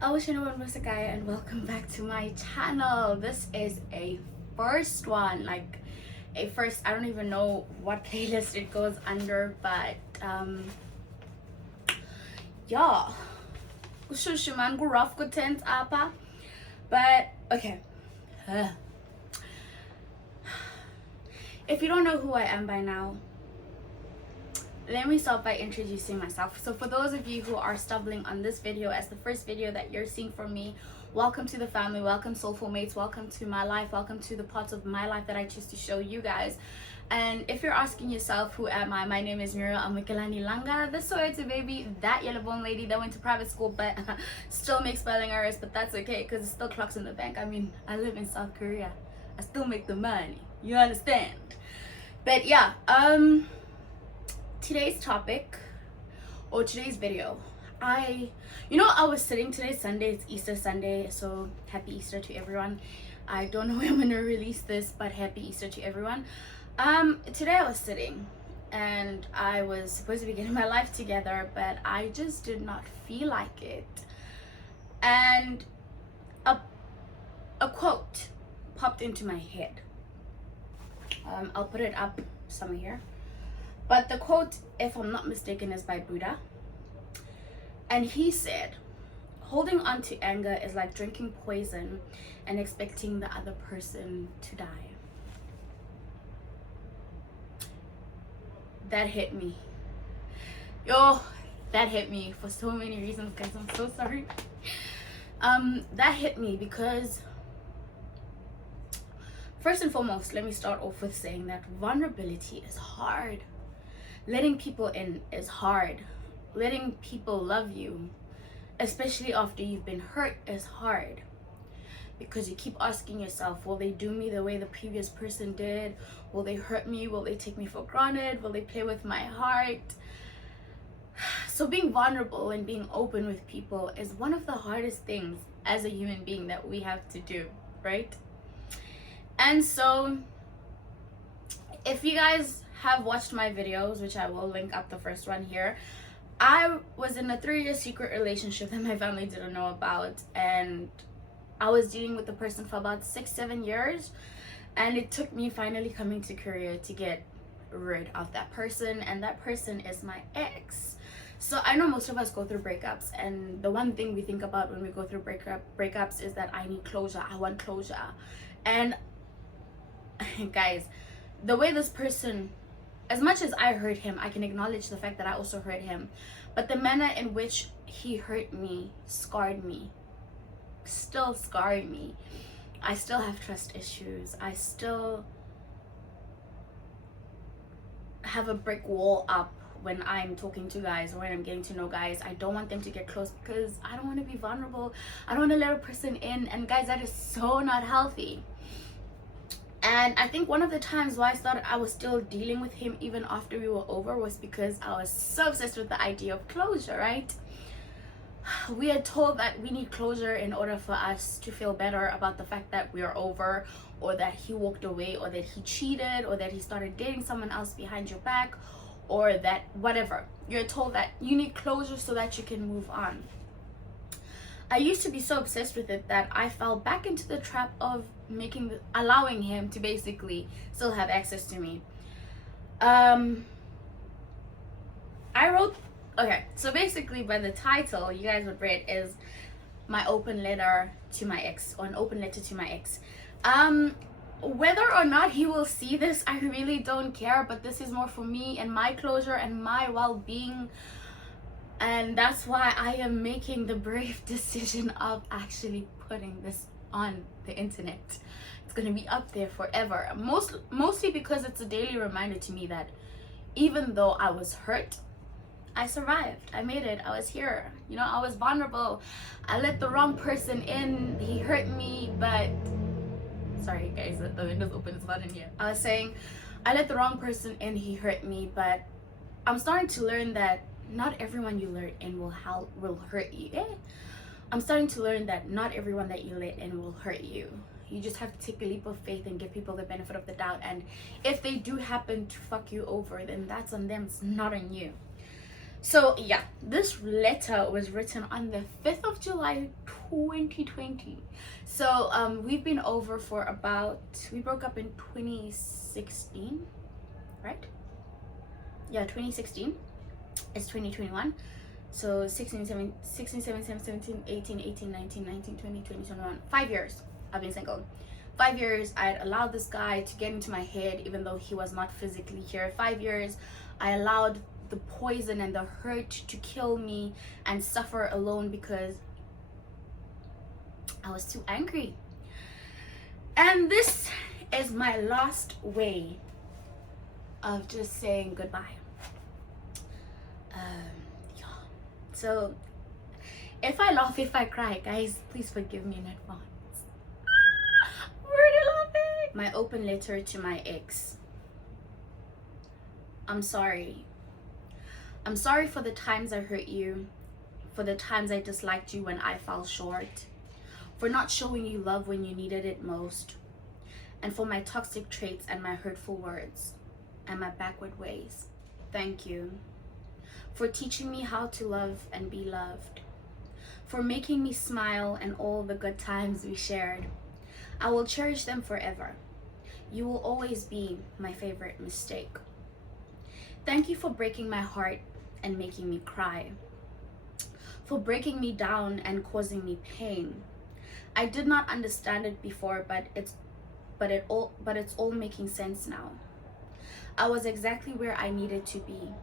Musakaya, and welcome back to my channel. This is a first one, like a first. I don't even know what playlist it goes under, but yeah, ushushuman go rough good tent apa. But okay, if you don't know who I am by now, let me start by introducing myself. So for those of you who are stumbling on this video as the first video that you're seeing from me, welcome to the family, welcome Soulfulmates, welcome to my life, welcome to the parts of my life that I choose to show you guys. And if you're asking yourself, who am I? My name is Muriel Langa, the Soweto baby, that yellow bone lady that went to private school but still makes spelling errors, but that's okay because it still clocks in the bank. I mean, I live in South Korea. I still make the money. You understand? But yeah, today's topic or today's video, I was sitting, today's Sunday, it's Easter Sunday, so happy Easter to everyone. I don't know when I'm gonna release this, but happy Easter to everyone. Today I was sitting and I was supposed to be getting my life together, but I just did not feel like it. And a quote popped into my head. I'll put it up somewhere here. But the quote, if I'm not mistaken, is by Buddha. And he said, holding on to anger is like drinking poison and expecting the other person to die. That hit me. That hit me for so many reasons, guys. I'm so sorry. That hit me because, first and foremost, let me start off with saying that vulnerability is hard. Letting people in is hard. Letting people love you, especially after you've been hurt, is hard. Because you keep asking yourself, will they do me the way the previous person did? Will they hurt me? Will they take me for granted? Will they play with my heart? So being vulnerable and being open with people is one of the hardest things as a human being that we have to do, right? And so if you guys have watched my videos, which I will link up the first one here, I was in a 3-year secret relationship that my family didn't know about, and I was dealing with the person for about 6-7 years, and it took me finally coming to Korea to get rid of that person, and that person is my ex. So I know most of us go through breakups, and the one thing we think about when we go through breakups is that I need closure, I want closure. And guys, the way this person, as much as I hurt him, I can acknowledge the fact that I also hurt him, but the manner in which he hurt me scarred me, still scarred me. I still have trust issues. I still have a brick wall up when I'm talking to guys or when I'm getting to know guys. I don't want them to get close because I don't want to be vulnerable. I don't want to let a person in, and guys, that is so not healthy. And I think one of the times why I thought I was still dealing with him even after we were over was because I was so obsessed with the idea of closure, right? We are told that we need closure in order for us to feel better about the fact that we are over, or that he walked away, or that he cheated, or that he started dating someone else behind your back, or that whatever. You're told that you need closure so that you can move on. I used to be so obsessed with it that I fell back into the trap of allowing him to basically still have access to me. Okay, so basically by the title, you guys would read is my open letter to my ex, or an open letter to my ex. Whether or not he will see this, I really don't care, but this is more for me and my closure and my well-being. And that's why I am making the brave decision of actually putting this on the internet. It's gonna be up there forever. Mostly because it's a daily reminder to me that even though I was hurt, I survived. I made it. I was here. I was vulnerable. I let the wrong person in. He hurt me, but sorry guys, the window's open, it's hot in here. I was saying I let the wrong person in. He hurt me, but I'm starting to learn that not everyone you let in will hurt you. I'm starting to learn that not everyone that you let in will hurt you. You just have to take a leap of faith and give people the benefit of the doubt. And if they do happen to fuck you over, then that's on them. It's not on you. So yeah, this letter was written on the 5th of July 2020. So we've been over for about, we broke up in 2016, right? Yeah, 2016. It's 2021. So 16, 17, 16, 17, 17, 18, 18, 19, 19, 20, 20, 21. 5 years I've been single. 5 years I had allowed this guy to get into my head even though he was not physically here. 5 years I allowed the poison and the hurt to kill me and suffer alone because I was too angry. And this is my last way of just saying goodbye. Yeah. So if I laugh, if I cry, guys, please forgive me in advance. I'm already laughing. My open letter to my ex. I'm sorry. I'm sorry for the times I hurt you, for the times I disliked you when I fell short, for not showing you love when you needed it most, and for my toxic traits and my hurtful words and my backward ways. Thank you for teaching me how to love and be loved, for making me smile and all the good times we shared. I will cherish them forever. You will always be my favorite mistake. Thank you for breaking my heart and making me cry, for breaking me down and causing me pain. I did not understand it before, but it's all making sense now. I was exactly where I needed to be.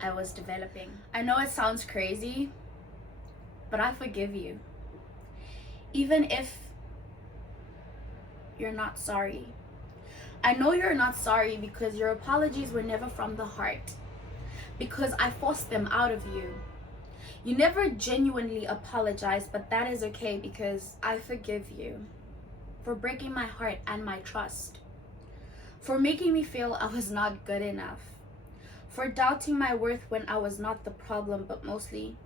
I was developing. I know it sounds crazy, but I forgive you. Even if you're not sorry. I know you're not sorry because your apologies were never from the heart, because I forced them out of you. You never genuinely apologized, but that is okay because I forgive you for breaking my heart and my trust, for making me feel I was not good enough, for doubting my worth when I was not the problem, but mostly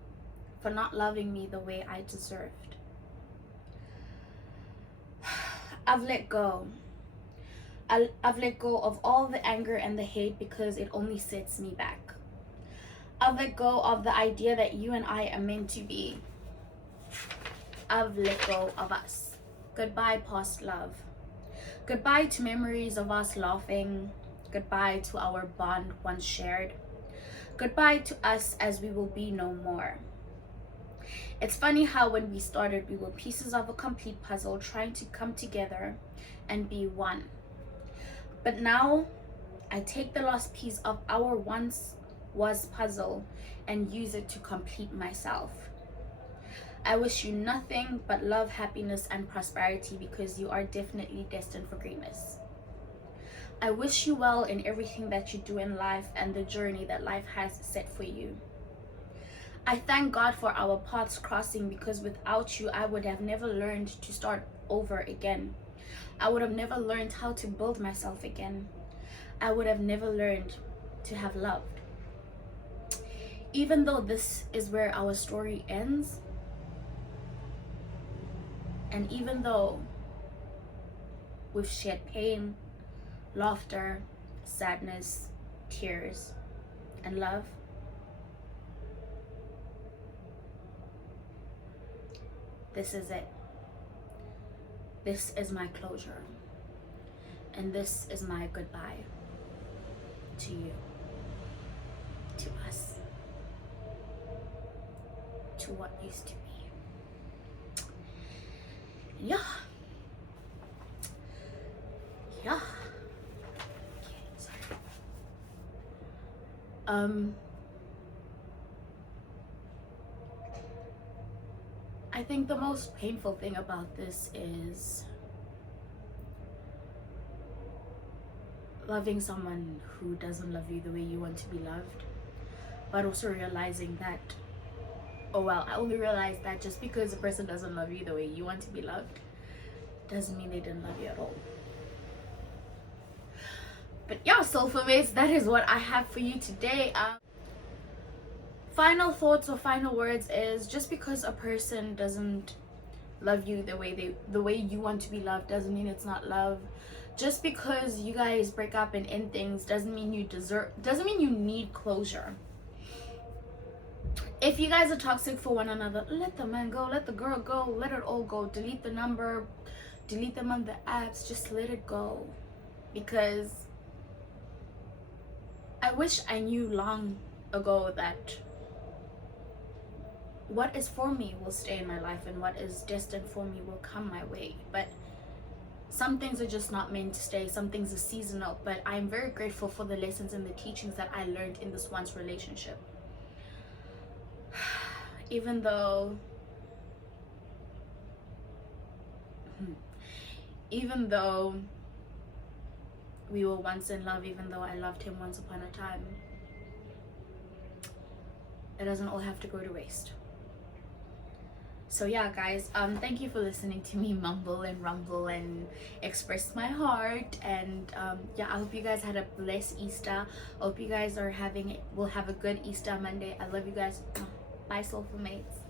for not loving me the way I deserved. I've let go. I've let go of all the anger and the hate because it only sets me back. I've let go of the idea that you and I are meant to be. I've let go of us. Goodbye, past love. Goodbye to memories of us laughing. Goodbye to our bond once shared. Goodbye to us as we will be no more. It's funny how when we started, we were pieces of a complete puzzle trying to come together and be one. But now, I take the last piece of our once was puzzle and use it to complete myself. I wish you nothing but love, happiness, and prosperity because you are definitely destined for greatness. I wish you well in everything that you do in life and the journey that life has set for you. I thank God for our paths crossing because without you, I would have never learned to start over again. I would have never learned how to build myself again. I would have never learned to have loved. Even though this is where our story ends, and even though we've shared pain, laughter, sadness, tears, and love, this is it. This is my closure. And this is my goodbye to you, to us, to what used to be. Yeah. Okay, sorry. I think the most painful thing about this is loving someone who doesn't love you the way you want to be loved, but also realizing that, oh well, I only realized that just because a person doesn't love you the way you want to be loved doesn't mean they didn't love you at all. But yeah, Seoulfulmates, that is what I have for you today. Final thoughts or final words is, just because a person doesn't love you the way you want to be loved doesn't mean it's not love. Just because you guys break up and end things doesn't mean you need closure. If you guys are toxic for one another, let the man go, let the girl go, let it all go. Delete the number, delete them on the apps, just let it go. Because I wish I knew long ago that what is for me will stay in my life and what is destined for me will come my way. But some things are just not meant to stay, some things are seasonal. But I'm very grateful for the lessons and the teachings that I learned in this once relationship. Even though we were once in love, even though I loved him once upon a time, it doesn't all have to go to waste. So yeah, guys, thank you for listening to me mumble and rumble and express my heart. And yeah, I hope you guys had a blessed Easter. I hope you guys will have a good Easter Monday. I love you guys. Bye, Soulfulmates.